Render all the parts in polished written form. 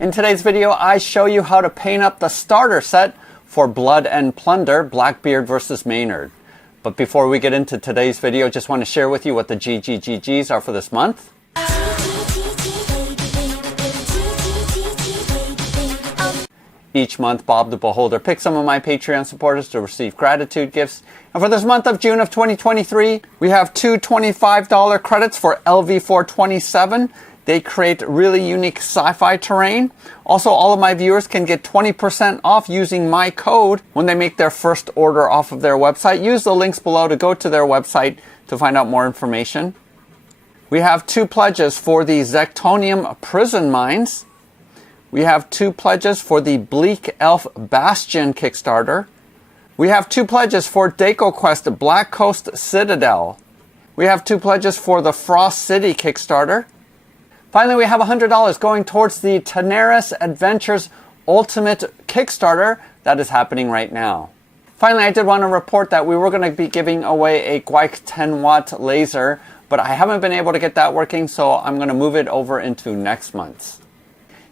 In today's video, I show you how to paint up the starter set for Blood and Plunder, Blackbeard versus Maynard. But before we get into today's video, just want to share with you what the GGGGs are for this month. Each month, Bob the Beholder picks some of my Patreon supporters to receive gratitude gifts. And for this month of June of 2023, we have two $25 credits for LV427. They create really unique sci-fi terrain. Also, all of my viewers can get 20% off using my code when they make their first order off of their website. Use the links below to go to their website to find out more information. We have two pledges for the Zectonium Prison Mines. We have two pledges for the Bleak Elf Bastion Kickstarter. We have two pledges for DecoQuest Black Coast Citadel. We have two pledges for the Frost City Kickstarter. Finally, we have $100 going towards the Tenaris Adventures Ultimate Kickstarter that is happening right now. Finally, I did want to report that we were going to be giving away a Gweik 10-watt laser, but I haven't been able to get that working, so I'm going to move it over into next month's.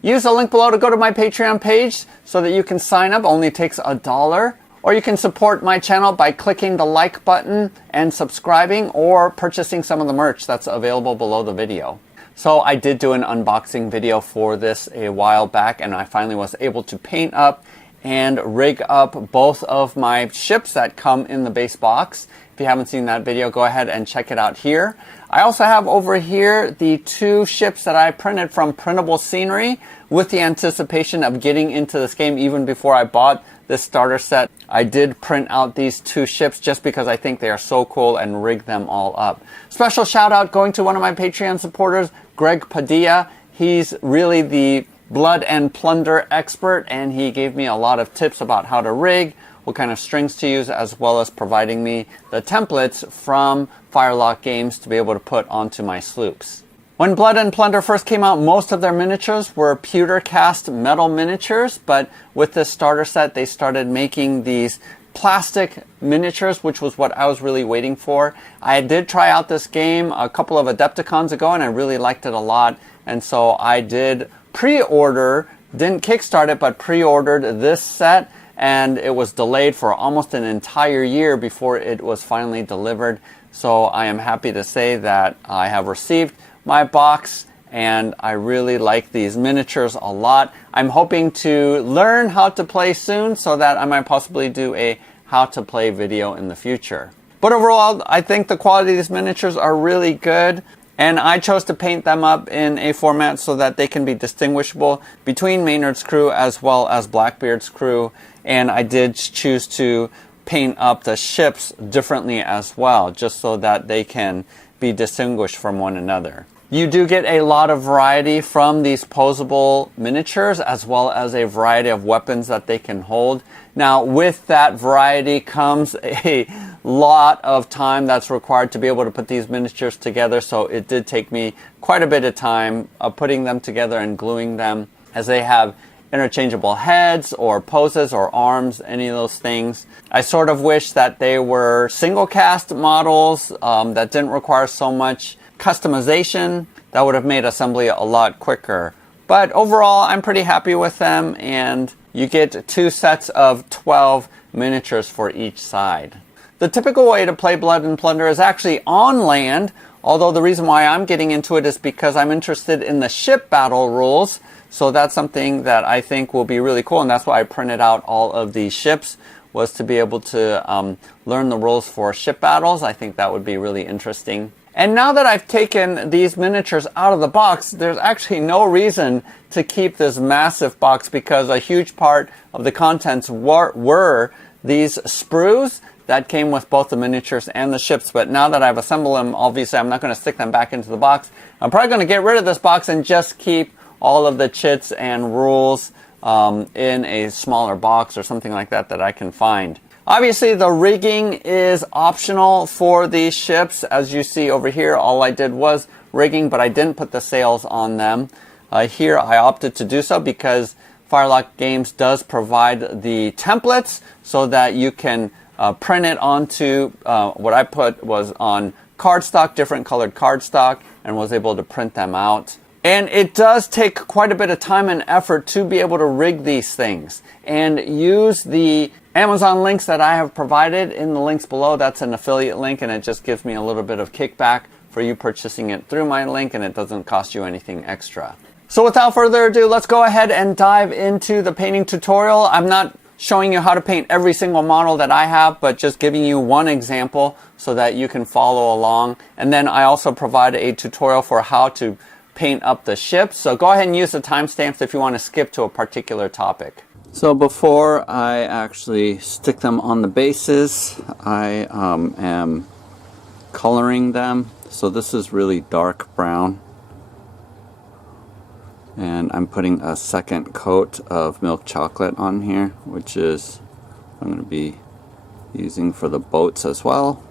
Use the link below to go to my Patreon page so that you can sign up. Only takes $1. Or you can support my channel by clicking the like button and subscribing or purchasing some of the merch that's available below the video. So I did do an unboxing video for this a while back, and I finally was able to paint up and rig up both of my ships that come in the base box. If you haven't seen that video, go ahead and check it out here. I also have over here the two ships that I printed from Printable Scenery with the anticipation of getting into this game even before I bought this starter set. I did print out these two ships just because I think they are so cool and rig them all up. Special shout out going to one of my Patreon supporters, Greg Padilla. He's really the Blood and Plunder expert, and he gave me a lot of tips about how to rig, what kind of strings to use, as well as providing me the templates from Firelock Games to be able to put onto my sloops. When Blood and Plunder first came out, most of their miniatures were pewter cast metal miniatures, but with this starter set, they started making these plastic miniatures, which was what I was really waiting for. I did try out this game a couple of Adepticons ago, and I really liked it a lot, and so I did pre-order, didn't kickstart it, but pre-ordered this set, and it was delayed for almost an entire year before it was finally delivered. So I am happy to say that I have received my box, and I really like these miniatures a lot. I'm hoping to learn how to play soon so that I might possibly do a how to play video in the future. But overall, I think the quality of these miniatures are really good, and I chose to paint them up in a format so that they can be distinguishable between Maynard's crew as well as Blackbeard's crew. And I did choose to paint up the ships differently as well, just so that they can be distinguished from one another. You do get a lot of variety from these posable miniatures, as well as a variety of weapons that they can hold. Now, with that variety comes a lot of time that's required to be able to put these miniatures together, so it did take me quite a bit of time putting them together and gluing them, as they have interchangeable heads or poses or arms, any of those things. I sort of wish that they were single cast models that didn't require so much customization. That would have made assembly a lot quicker. But overall, I'm pretty happy with them, and you get two sets of 12 miniatures for each side. The typical way to play Blood and Plunder is actually on land, although the reason why I'm getting into it is because I'm interested in the ship battle rules. So that's something that I think will be really cool, and that's why I printed out all of these ships, was to be able to learn the rules for ship battles. I think that would be really interesting. And now that I've taken these miniatures out of the box, there's actually no reason to keep this massive box, because a huge part of the contents were these sprues that came with both the miniatures and the ships. But now that I've assembled them, obviously I'm not going to stick them back into the box. I'm probably going to get rid of this box and just keep all of the chits and rules in a smaller box or something like that that I can find. Obviously, the rigging is optional for these ships. As you see over here, all I did was rigging, but I didn't put the sails on them. Here, I opted to do so because Firelock Games does provide the templates so that you can print it onto, what I put was on cardstock, different colored cardstock, and was able to print them out. And it does take quite a bit of time and effort to be able to rig these things. And use the Amazon links that I have provided in the links below. That's an affiliate link, and it just gives me a little bit of kickback for you purchasing it through my link, and it doesn't cost you anything extra. So without further ado, let's go ahead and dive into the painting tutorial. I'm not showing you how to paint every single model that I have, but just giving you one example so that you can follow along. And then I also provide a tutorial for how to paint up the ships. So go ahead and use the timestamps if you want to skip to a particular topic. So before I actually stick them on the bases, I am coloring them. So this is really dark brown. And I'm putting a second coat of milk chocolate on here, which is I'm going to be using for the boats as well.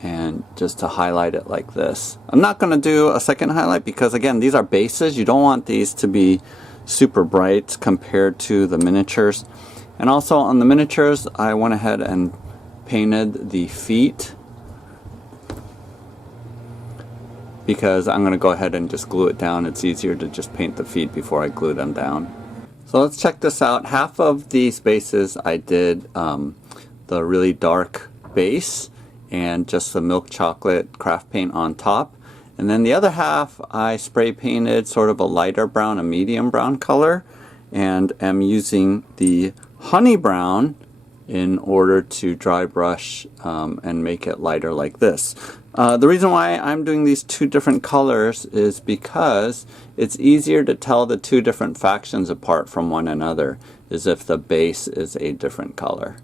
And just to highlight it like this. I'm not going to do a second highlight because, again, these are bases. You don't want these to be super bright compared to the miniatures. And also on the miniatures, I went ahead and painted the feet because I'm going to go ahead and just glue it down. It's easier to just paint the feet before I glue them down. So let's check this out. Half of these bases I did the really dark base and just the milk chocolate craft paint on top. And then the other half I spray painted sort of a lighter brown, a medium brown color, and am using the honey brown in order to dry brush and make it lighter like this. The reason why I'm doing these two different colors is because it's easier to tell the two different factions apart from one another, is if the base is a different color.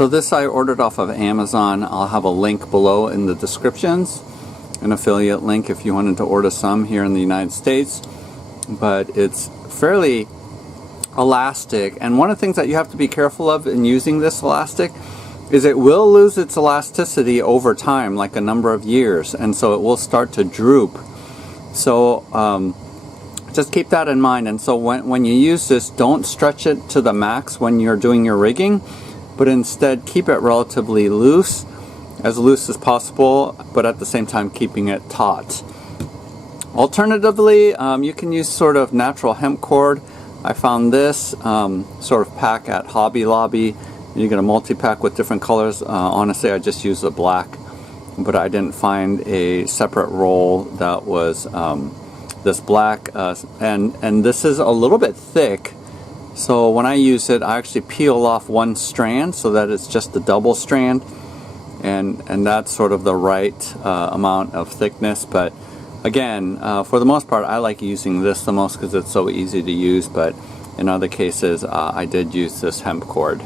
So this I ordered off of Amazon. I'll have a link below in the descriptions, an affiliate link if you wanted to order some here in the United States. But it's fairly elastic, and one of the things that you have to be careful of in using this elastic is it will lose its elasticity over time, like a number of years, and so it will start to droop. So just keep that in mind. And so when you use this, don't stretch it to the max when you're doing your rigging, but instead keep it relatively loose as possible, but at the same time keeping it taut. Alternatively, you can use sort of natural hemp cord. I found this sort of pack at Hobby Lobby. You get a multi-pack with different colors. Honestly, I just used the black, but I didn't find a separate roll that was this black. And this is a little bit thick, so when I use it, I actually peel off one strand so that it's just a double strand, and that's sort of the right amount of thickness. But again, for the most part, I like using this the most because it's so easy to use, but in other cases, I did use this hemp cord.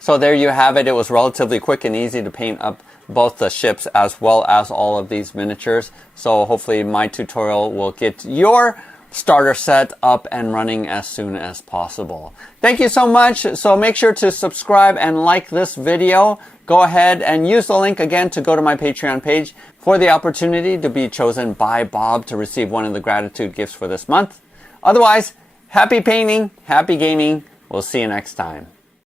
So there you have it. It was relatively quick and easy to paint up both the ships as well as all of these miniatures. So hopefully my tutorial will get your starter set up and running as soon as possible. Thank you so much. So make sure to subscribe and like this video. Go ahead and use the link again to go to my Patreon page for the opportunity to be chosen by Bob to receive one of the gratitude gifts for this month. Otherwise, happy painting, happy gaming. We'll see you next time.